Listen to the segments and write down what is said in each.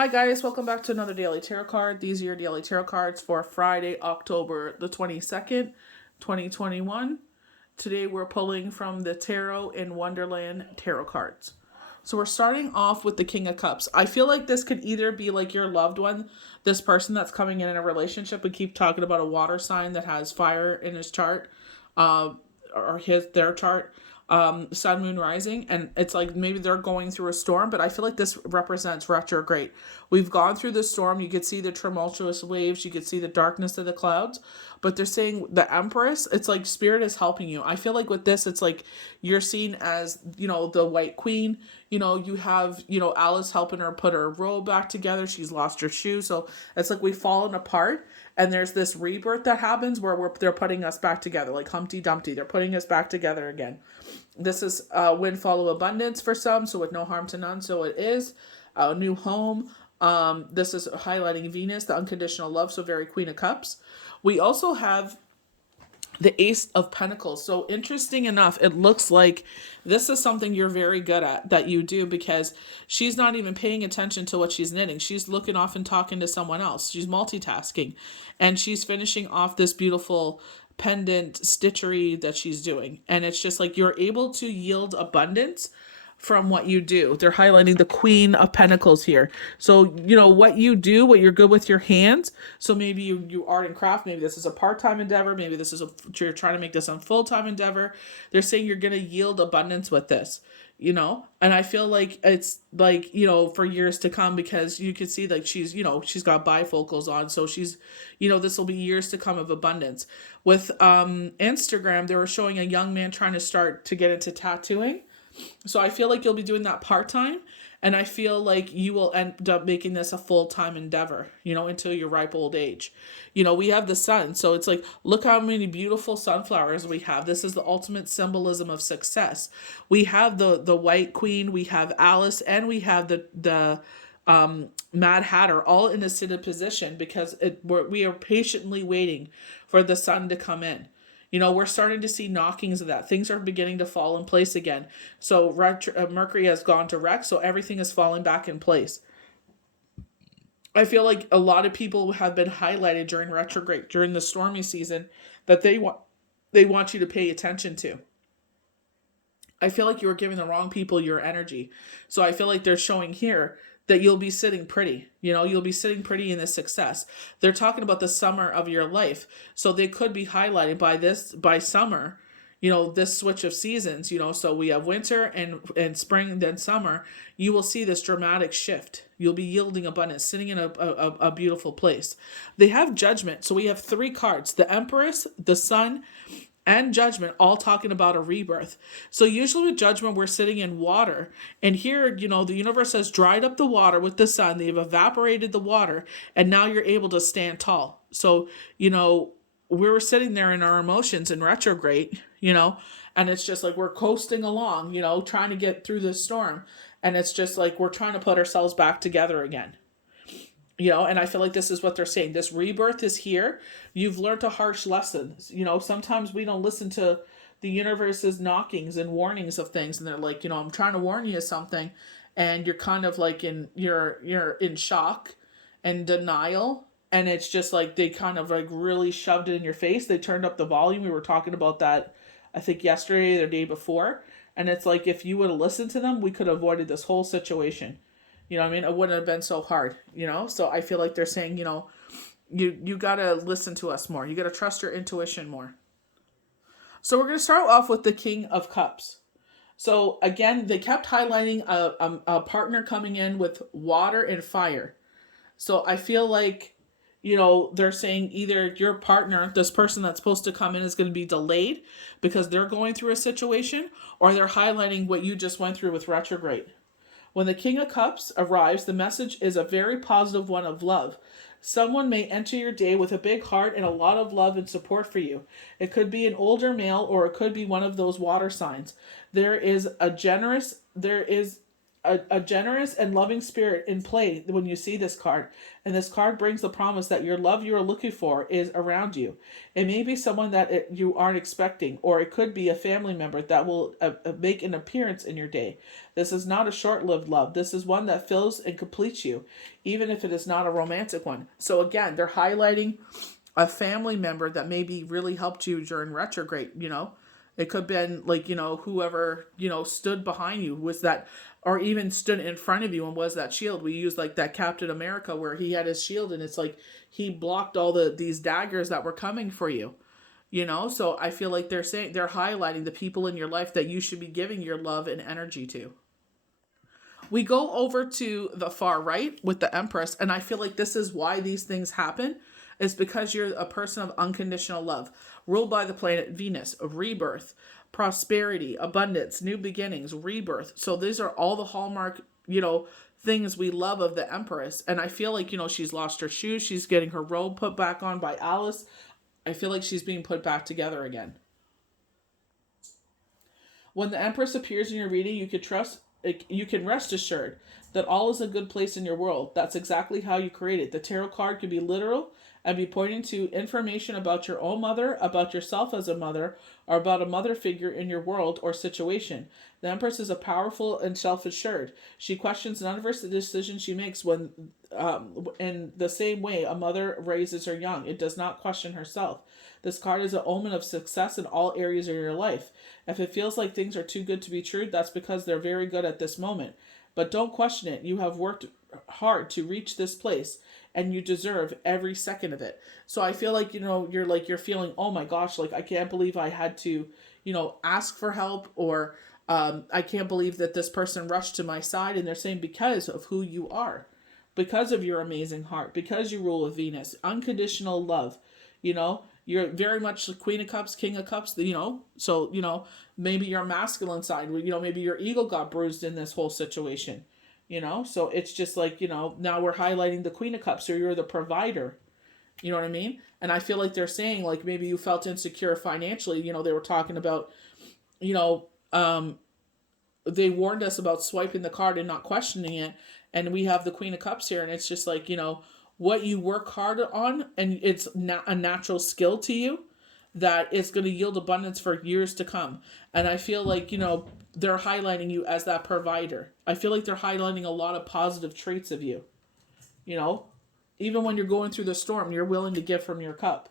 Hi guys, welcome back to another daily tarot card. These are your daily tarot cards for Friday, October the 22nd, 2021. Today we're pulling from the Tarot in Wonderland tarot cards. So we're starting off with the King of Cups. I feel like this could either be like your loved one, this person that's coming in a relationship. We keep talking about a water sign that has fire in his chart, or their chart, sun, moon, rising, and it's like maybe they're going through a storm, but I feel like this represents retrograde. We've gone through the storm. You could see the tumultuous waves, you could see the darkness of the clouds, but they're saying the Empress, it's like spirit is helping you. I feel like with this, it's like you're seen as, the White Queen. You have, Alice helping her put her robe back together. She's lost her shoe, so it's like we've fallen apart, and there's this rebirth that happens where they're putting us back together, like Humpty Dumpty. They're putting us back together again. This is a windfall of abundance for some, so with no harm to none. So it is a new home. This is highlighting Venus, the unconditional love, so very Queen of Cups. We also have the Ace of Pentacles. So interesting enough, it looks like this is something you're very good at, that you do, because she's not even paying attention to what she's knitting. She's looking off and talking to someone else. She's multitasking, and she's finishing off this beautiful pendant stitchery that she's doing. And it's just like you're able to yield abundance from what you do. They're highlighting the Queen of Pentacles here. So, what you do, what you're good with your hands. So maybe you art and craft, maybe this is a part-time endeavor, maybe this is you're trying to make this a full-time endeavor. They're saying you're going to yield abundance with this, and I feel like it's like, for years to come, because you can see like she's got bifocals on. So she's, this will be years to come of abundance. With Instagram, they were showing a young man trying to start to get into tattooing. So I feel like you'll be doing that part-time, and I feel like you will end up making this a full-time endeavor, until your ripe old age. We have the sun, so it's like, look how many beautiful sunflowers we have. This is the ultimate symbolism of success. We have the White Queen, we have Alice, and we have the Mad Hatter all in a seated position, because we are patiently waiting for the sun to come in. We're starting to see knockings of that. Things are beginning to fall in place again. So Mercury has gone direct, so everything is falling back in place. I feel like a lot of people have been highlighted during retrograde, during the stormy season, that they want you to pay attention to. I feel like you were giving the wrong people your energy. So I feel like they're showing here that you'll be sitting pretty. You'll be sitting pretty in this success. They're talking about the summer of your life. So they could be highlighted by summer, this switch of seasons, so we have winter and spring, then summer. You will see this dramatic shift. You'll be yielding abundance, sitting in a beautiful place. They have Judgment. So we have three cards: the Empress, the Sun, and Judgment, all talking about a rebirth. So usually with Judgment, we're sitting in water. And here, the universe has dried up the water with the sun. They've evaporated the water. And now you're able to stand tall. So, we were sitting there in our emotions in retrograde, and it's just like we're coasting along, trying to get through this storm. And it's just like we're trying to put ourselves back together again. And I feel like this is what they're saying. This rebirth is here. You've learned a harsh lesson. Sometimes we don't listen to the universe's knockings and warnings of things, and they're like, I'm trying to warn you of something, and you're kind of like you're in shock and denial, and it's just like they kind of like really shoved it in your face. They turned up the volume. We were talking about that, I think yesterday or the day before, and it's like if you would have listened to them, we could have avoided this whole situation. You know what I mean? It wouldn't have been so hard, So I feel like they're saying, you got to listen to us more. You got to trust your intuition more. So we're going to start off with the King of Cups. So again, they kept highlighting a partner coming in with water and fire. So I feel like, they're saying either your partner, this person that's supposed to come in, is going to be delayed because they're going through a situation, or they're highlighting what you just went through with retrograde. When the King of Cups arrives, the message is a very positive one of love. Someone may enter your day with a big heart and a lot of love and support for you. It could be an older male, or it could be one of those water signs. There is a generous and loving spirit in play when you see this card. And this card brings the promise that your love you are looking for is around you. It may be someone that you aren't expecting, or it could be a family member that will make an appearance in your day. This is not a short lived love. This is one that fills and completes you, even if it is not a romantic one. So, again, they're highlighting a family member that maybe really helped you during retrograde, It could have been like, whoever, stood behind you was that, or even stood in front of you and was that shield. We use like that Captain America where he had his shield and it's like he blocked all these daggers that were coming for you. So I feel like they're highlighting the people in your life that you should be giving your love and energy to. We go over to the far right with the Empress, and I feel like this is why these things happen, is because you're a person of unconditional love, ruled by the planet Venus, rebirth, prosperity, abundance, new beginnings, rebirth. So these are all the hallmark, things we love of the Empress. And I feel like, she's lost her shoes. She's getting her robe put back on by Alice. I feel like she's being put back together again. When the Empress appears in your reading, you can rest assured that all is a good place in your world. That's exactly how you create it. The tarot card can be literal and be pointing to information about your own mother, about yourself as a mother, or about a mother figure in your world or situation. The Empress is a powerful and self-assured. She questions none of her decisions she makes when, in the same way a mother raises her young. It does not question herself. This card is an omen of success in all areas of your life. If it feels like things are too good to be true, that's because they're very good at this moment. But don't question it. You have worked hard to reach this place, and you deserve every second of it. So I feel like, you're feeling, oh my gosh, like I can't believe I had to, ask for help, or I can't believe that this person rushed to my side. And they're saying because of who you are, because of your amazing heart, because you rule with Venus, unconditional love, you're very much the Queen of Cups, King of Cups, so, maybe your masculine side, maybe your ego got bruised in this whole situation, so it's just like, now we're highlighting the Queen of Cups, so you're the provider, you know what I mean? And I feel like they're saying, like, maybe you felt insecure financially, they were talking about, they warned us about swiping the card and not questioning it, and we have the Queen of Cups here, and it's just like, what you work hard on, and it's a natural skill to you, that it's going to yield abundance for years to come. And I feel like, they're highlighting you as that provider. I feel like they're highlighting a lot of positive traits of you. Even when you're going through the storm, you're willing to give from your cup.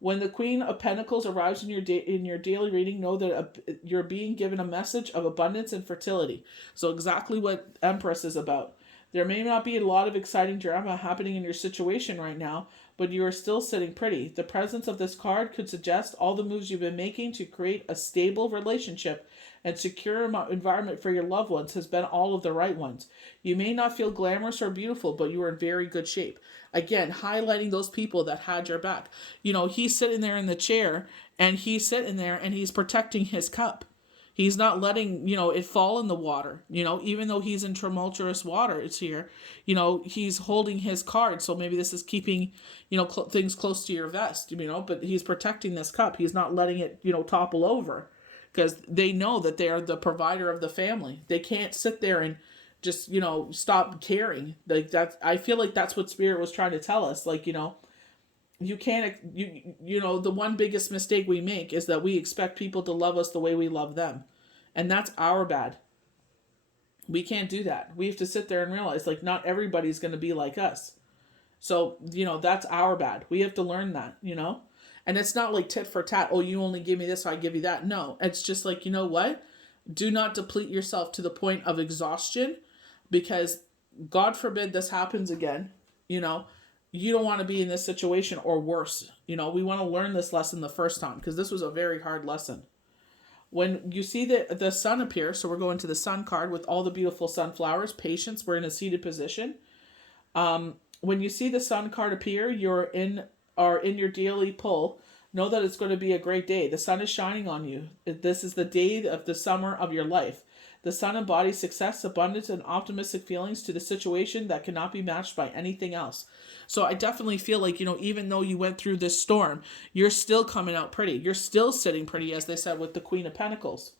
When the Queen of Pentacles arrives in your daily reading, know that you're being given a message of abundance and fertility. So exactly what Empress is about. There may not be a lot of exciting drama happening in your situation right now, but you are still sitting pretty. The presence of this card could suggest all the moves you've been making to create a stable relationship and secure environment for your loved ones has been all of the right ones. You may not feel glamorous or beautiful, but you are in very good shape. Again, highlighting those people that had your back. He's sitting there in the chair, and he's sitting there and he's protecting his cup. He's not letting, it fall in the water, even though he's in tumultuous water, it's here, he's holding his card. So maybe this is keeping, things close to your vest, but he's protecting this cup. He's not letting it, topple over, because they know that they are the provider of the family. They can't sit there and just, stop caring. Like I feel like that's what Spirit was trying to tell us. Like, you can't, the one biggest mistake we make is that we expect people to love us the way we love them. And that's our bad. We can't do that. We have to sit there and realize, like, not everybody's going to be like us. So, that's our bad. We have to learn that, And it's not like tit for tat. Oh, you only give me this, so I give you that. No, it's just like, you know what? Do not deplete yourself to the point of exhaustion, because God forbid this happens again, You don't want to be in this situation or worse. We want to learn this lesson the first time, because this was a very hard lesson. When you see the sun appear, so we're going to the sun card with all the beautiful sunflowers, patience, we're in a seated position. When you see the sun card appear, you're in your daily pull. Know that it's going to be a great day. The sun is shining on you. This is the day of the summer of your life. The sun embodies success, abundance, and optimistic feelings to the situation that cannot be matched by anything else. So I definitely feel like, even though you went through this storm, you're still coming out pretty. You're still sitting pretty, as they said with the Queen of Pentacles.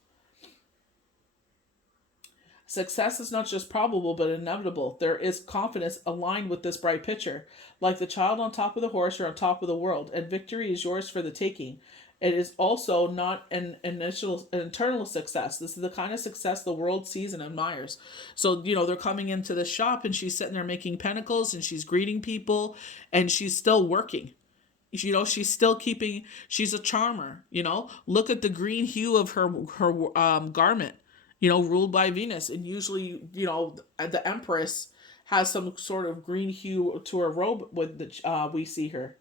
Success is not just probable, but inevitable. There is confidence aligned with this bright picture. Like the child on top of the horse, you're on top of the world, and victory is yours for the taking. It is also not an internal success. This is the kind of success the world sees and admires. So, they're coming into the shop and she's sitting there making pentacles and she's greeting people and she's still working. She's still she's a charmer. Look at the green hue of her garment, ruled by Venus. And usually, the Empress has some sort of green hue to her robe when we see her.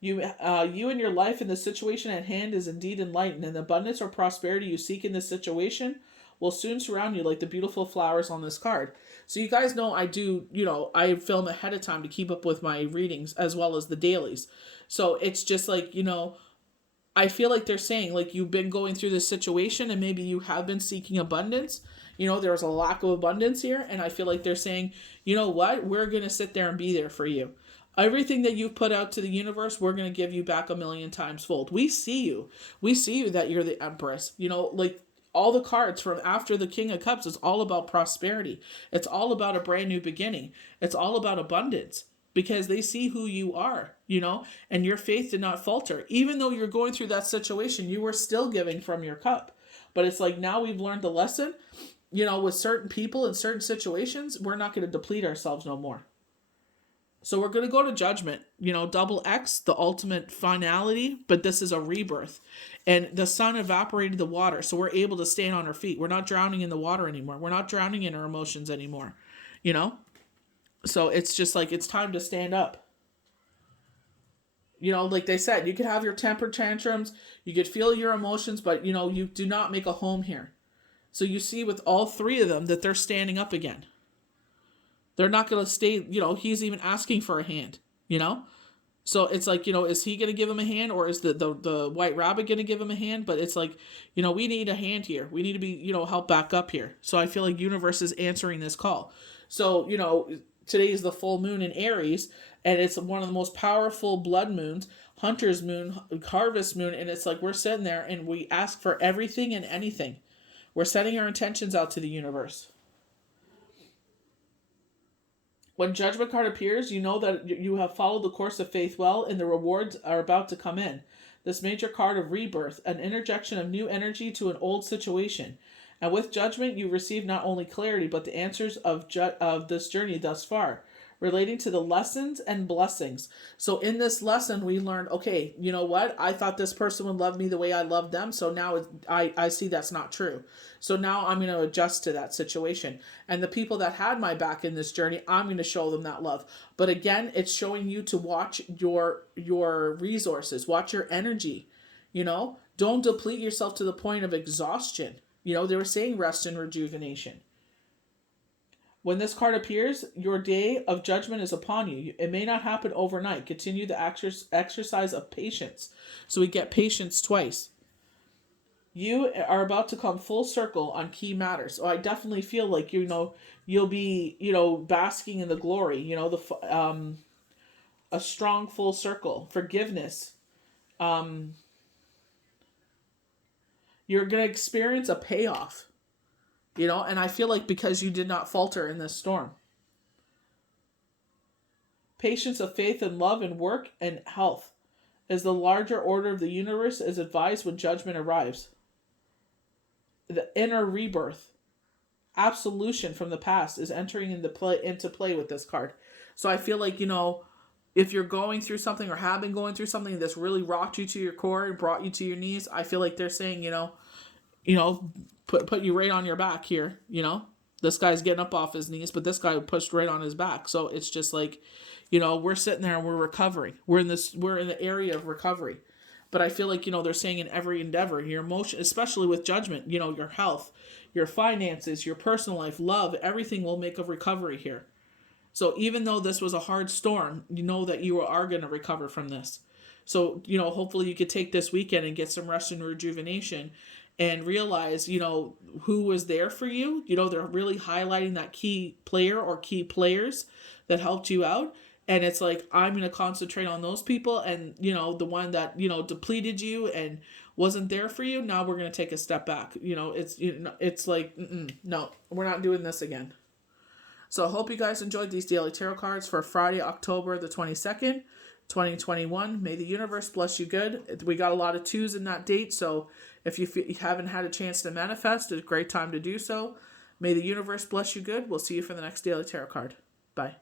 You and your life and the situation at hand is indeed enlightened, and the abundance or prosperity you seek in this situation will soon surround you like the beautiful flowers on this card. So you guys know I do, I film ahead of time to keep up with my readings as well as the dailies. So it's just like, I feel like they're saying, like, you've been going through this situation and maybe you have been seeking abundance. There's a lack of abundance here. And I feel like they're saying, you know what? We're going to sit there and be there for you. Everything that you've put out to the universe, we're going to give you back 1,000,000 times fold. We see you. We see you that you're the Empress. Like all the cards from after the King of Cups is all about prosperity. It's all about a brand new beginning. It's all about abundance. Because they see who you are, and your faith did not falter. Even though you're going through that situation, you were still giving from your cup. But it's like now we've learned the lesson, with certain people in certain situations, we're not going to deplete ourselves no more. So we're going to go to judgment, double X, the ultimate finality, but this is a rebirth. And the sun evaporated the water, so we're able to stand on our feet. We're not drowning in the water anymore. We're not drowning in our emotions anymore, So it's just like, it's time to stand up. Like they said, you could have your temper tantrums, you could feel your emotions, but, you do not make a home here. So you see with all three of them that they're standing up again. They're not going to stay, he's even asking for a hand, So it's like, is he going to give him a hand or is the white rabbit going to give him a hand? But it's like, we need a hand here. We need to be, help back up here. So I feel like universe is answering this call. So, today is the full moon in Aries, and it's one of the most powerful blood moons, hunter's moon, harvest moon, and it's like we're sitting there and we ask for everything and anything. We're setting our intentions out to the universe. When Judgment card appears, you know that you have followed the course of faith well, and the rewards are about to come in. This major card of rebirth, an interjection of new energy to an old situation. And with Judgment, you receive not only clarity, but the answers of this journey thus far, relating to the lessons and blessings. So in this lesson, we learned, okay, you know what? I thought this person would love me the way I love them, so now I see that's not true. So now I'm going to adjust to that situation. And the people that had my back in this journey, I'm going to show them that love. But again, it's showing you to watch your resources, watch your energy, Don't deplete yourself to the point of exhaustion. They were saying rest and rejuvenation. When this card appears, your day of judgment is upon you. It may not happen overnight. Continue the exercise of patience. So we get patience twice. You are about to come full circle on key matters. So I definitely feel like, you'll be, basking in the glory, a strong full circle, forgiveness, you're going to experience a payoff, and I feel like because you did not falter in this storm. Patience of faith and love and work and health is the larger order of the universe as advised when judgment arrives. The inner rebirth, absolution from the past is entering into play with this card. So I feel like, if you're going through something or have been going through something that's really rocked you to your core and brought you to your knees, I feel like they're saying, put you right on your back here, This guy's getting up off his knees, but this guy pushed right on his back. So it's just like, we're sitting there and we're recovering. We're in the area of recovery. But I feel like, they're saying in every endeavor, your emotion, especially with judgment, your health, your finances, your personal life, love, everything will make a recovery here. So even though this was a hard storm, you know that you are going to recover from this. So, hopefully you could take this weekend and get some rest and rejuvenation and realize, who was there for you. They're really highlighting that key player or key players that helped you out. And it's like, I'm going to concentrate on those people and, the one that, depleted you and wasn't there for you, now we're going to take a step back. It's like, no, we're not doing this again. So I hope you guys enjoyed these daily tarot cards for Friday, October the 22nd, 2021. May the universe bless you good. We got a lot of 2s in that date, so if you haven't had a chance to manifest, it's a great time to do so. May the universe bless you good. We'll see you for the next daily tarot card. Bye.